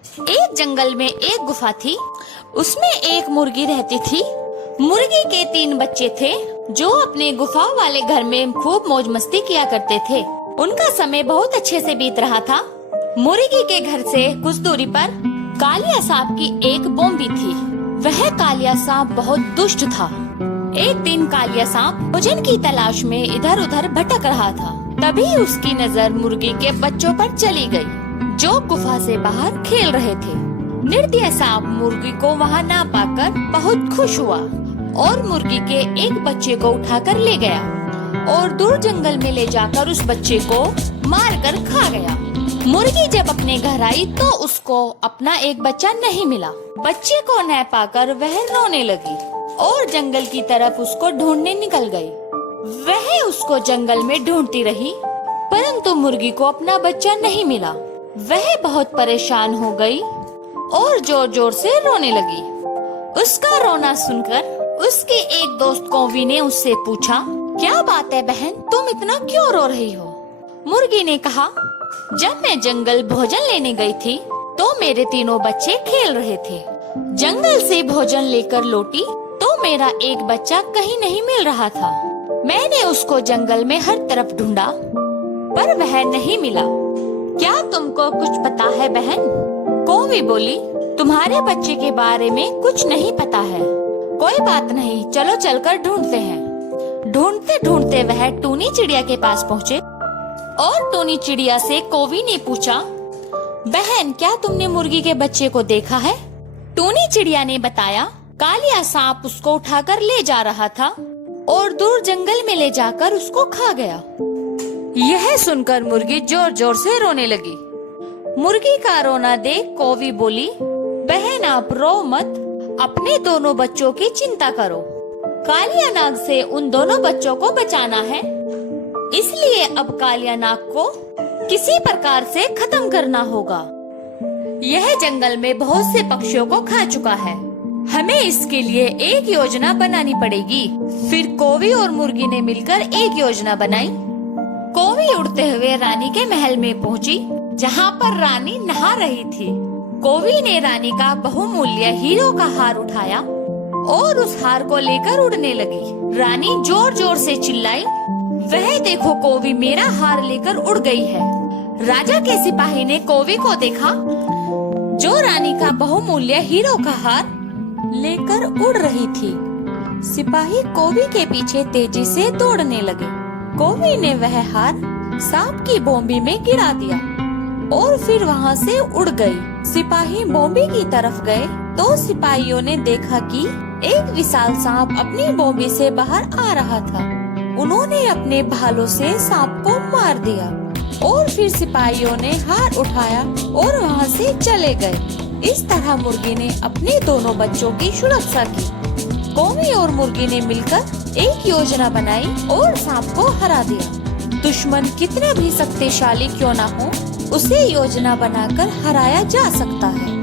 एक जंगल में एक गुफा थी। उसमें एक मुर्गी रहती थी। मुर्गी के 3 बच्चे थे जो अपने गुफा वाले घर में खूब मौज मस्ती किया करते थे। उनका समय बहुत अच्छे से बीत रहा था। मुर्गी के घर से कुछ दूरी पर कालिया सांप की एक बोम्बी थी। वह कालिया सांप बहुत दुष्ट था। एक दिन कालिया सांप भोजन की तलाश में इधर उधर भटक रहा था। तभी उसकी नजर मुर्गी के बच्चों पर चली गई, जो गुफा से बाहर खेल रहे थे। निर्दयी सांप मुर्गी को वहां ना पाकर बहुत खुश हुआ और मुर्गी के एक बच्चे को उठाकर ले गया और दूर जंगल में ले जाकर उस बच्चे को मारकर खा गया। मुर्गी जब अपने घर आई तो उसको अपना एक बच्चा नहीं मिला। बच्चे को न पाकर वह रोने लगी और जंगल की तरफ उसको ढूंढने निकल गई। वह उसको जंगल में ढूंढती रही, परंतु मुर्गी को अपना बच्चा नहीं मिला। वह बहुत परेशान हो गई और जोर जोर से रोने लगी। उसका रोना सुनकर उसके एक दोस्त कौवी ने उससे पूछा, क्या बात है बहन, तुम इतना क्यों रो रही हो? मुर्गी ने कहा, जब मैं जंगल भोजन लेने गई थी तो मेरे तीनों बच्चे खेल रहे थे। जंगल से भोजन लेकर लौटी तो मेरा एक बच्चा कहीं नहीं मिल रहा था। मैंने उसको जंगल में हर तरफ ढूंढा पर वह नहीं मिला। क्या तुमको कुछ पता है बहन? कौवी बोली, तुम्हारे बच्चे के बारे में कुछ नहीं पता है। कोई बात नहीं, चलो चलकर ढूंढते हैं। ढूंढते ढूंढते वह टूनी चिड़िया के पास पहुँचे और टूनी चिड़िया से कौवी ने पूछा, बहन क्या तुमने मुर्गी के बच्चे को देखा है? टूनी चिड़िया ने बताया, कालिया सांप उसको उठाकर ले जा रहा था और दूर जंगल में ले जाकर उसको खा गया। यह सुनकर मुर्गी जोर जोर से रोने लगी। मुर्गी का रोना देख कौवी बोली, बहन आप रो मत, अपने दोनों बच्चों की चिंता करो। कालिया नाग से उन दोनों बच्चों को बचाना है, इसलिए अब कालिया नाग को किसी प्रकार से खत्म करना होगा। यह जंगल में बहुत से पक्षियों को खा चुका है। हमें इसके लिए एक योजना बनानी पड़ेगी। फिर कौवी और मुर्गी ने मिलकर एक योजना बनाई। कौवी उड़ते हुए रानी के महल में पहुंची, जहां पर रानी नहा रही थी। कौवी ने रानी का बहुमूल्य हीरो का हार उठाया और उस हार को लेकर उड़ने लगी। रानी जोर जोर से चिल्लाई, वह देखो कौवी मेरा हार लेकर उड़ गई है। राजा के सिपाही ने कौवी को देखा जो रानी का बहुमूल्य हीरो का हार लेकर उड़ रही थी। सिपाही कौवी के पीछे तेजी से दौड़ने लगे। कौवी ने वह हार सांप की बोम्बी में गिरा दिया और फिर वहां से उड़ गई। सिपाही बोम्बी की तरफ गए तो सिपाहियों ने देखा कि एक विशाल सांप अपनी बोम्बी से बाहर आ रहा था। उन्होंने अपने भालों से सांप को मार दिया और फिर सिपाहियों ने हार उठाया और वहां से चले गए। इस तरह मुर्गी ने अपने दोनों बच्चों की सुरक्षा की। कौवी और मुर्गी ने मिलकर एक योजना बनाई और सांप को हरा दिया। दुश्मन कितना भी शक्तिशाली क्यों ना हो, उसे योजना बनाकर हराया जा सकता है।